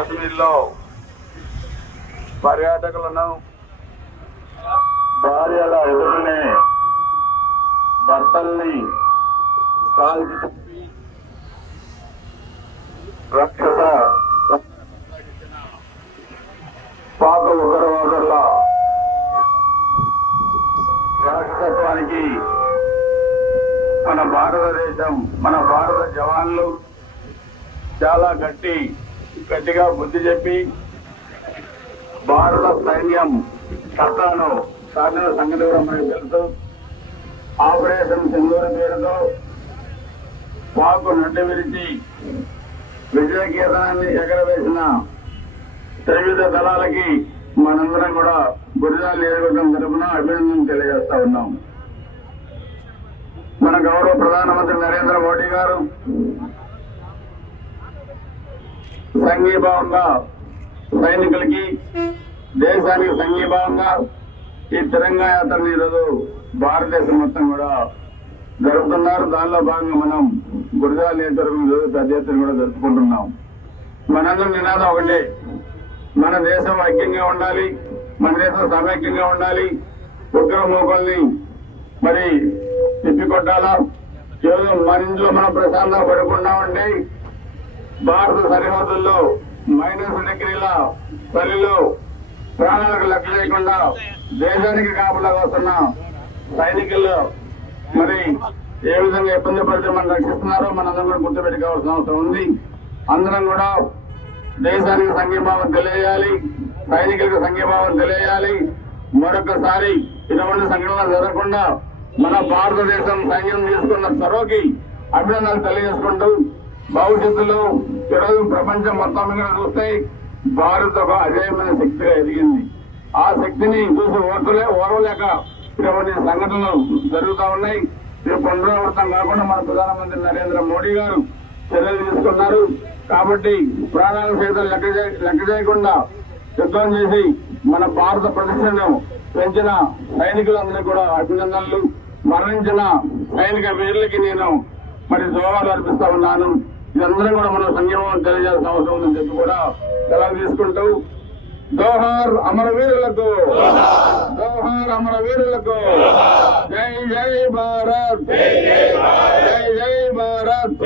కాశ్మీర్లో పర్యాటకులను భార్యల ఎదురునే భర్తల్ని కాల్చి రక్షత పాక ఉగ్రవాదుల రాక్షసత్వానికి మన భారతదేశం మన భారత జవాన్లు చాలా గట్టిగా బుద్ధి చెప్పి భారత సైన్యం సత్తాను సాధిన సంగతి కూడా మనకు తెలుసు. ఆపరేషన్ సింధూర్ పేరుతో పాకు నడ్డి విరిచి విజయ గీతాన్ని ఎగరవేసిన త్రివిధ దళాలకి మనందరం కూడా గురిజాల నియోజకవర్గం తరఫున అభినందనలు తెలియజేస్తా ఉన్నాం. మన గౌరవ ప్రధానమంత్రి నరేంద్ర మోడీ గారు సంఘీభావంగా సైనికులకి దేశానికి సంఘీభావంగా ఈ తిరంగా యాత్రను ఈరోజు భారతదేశం మొత్తం కూడా జరుపుతున్నారు. దానిలో భాగంగా మనం గురిజాల నియోజకవర్గం ఈరోజు పెద్ద ఎత్తున కూడా జరుపుకుంటున్నాం. మనందరం నినాదం ఒకటే, మన దేశం ఐక్యంగా ఉండాలి, మన దేశం సమైక్యంగా ఉండాలి, ఉగ్రమూకల్ని మరి తిప్పికొట్టాలా. కేవలం మన ఇంట్లో మనం ప్రశాంతంగా పడుకున్నామండి. భారత సరిహద్దుల్లో -డిగ్రీల చలిలో ప్రాణాలకు లెక్క చేయకుండా దేశానికి కాపలా వస్తున్న సైనికులు మరి ఏ విధంగా ఇబ్బంది పడితే మనం రక్షిస్తున్నారో మనందరం కూడా గుర్తుపెట్టుకోవాల్సిన అవసరం ఉంది. అందరం కూడా దేశానికి సంఘీభావం తెలియజేయాలి, సైనికులకు సంఘీభావం తెలియజేయాలి. మరొకసారి ఇటువంటి సంఘటనలు జరగకుండా మన భారతదేశం సైన్యం తీసుకున్న చొరవకి అభినందనలు తెలియజేసుకుంటూ భవిష్యత్తులో ఈరోజు ప్రపంచం మొత్తం మీద చూస్తే భారత్ ఒక అజేయమైన శక్తిగా ఎదిగింది. ఆ శక్తిని చూసి ఓర్వలేక ఇటువంటి సంఘటనలు జరుగుతూ ఉన్నాయి. ఇది పునరావృతం కాకుండా మన ప్రధానమంత్రి నరేంద్ర మోడీ గారు చర్యలు తీసుకున్నారు. కాబట్టి ప్రాణాల సైతం లెక్క చేయకుండా యుద్ధం చేసి మన భారత ప్రతిష్టను పెంచిన సైనికులందరికీ కూడా అభినందనలు. మరణించిన సైనిక వీరులకి నేను మరి జోహార్లు అర్పిస్తా ఉన్నాను. ఇదందరం కూడా మనం సంఘీభావం తెలియజేయాల్సిన అవసరం ఉందని చెప్పి కూడా సెలవు తీసుకుంటూ జోహార్ అమరవీరులకు, జోహార్ అమరవీరులకు, జై జై భారత్, జై జై భారత్.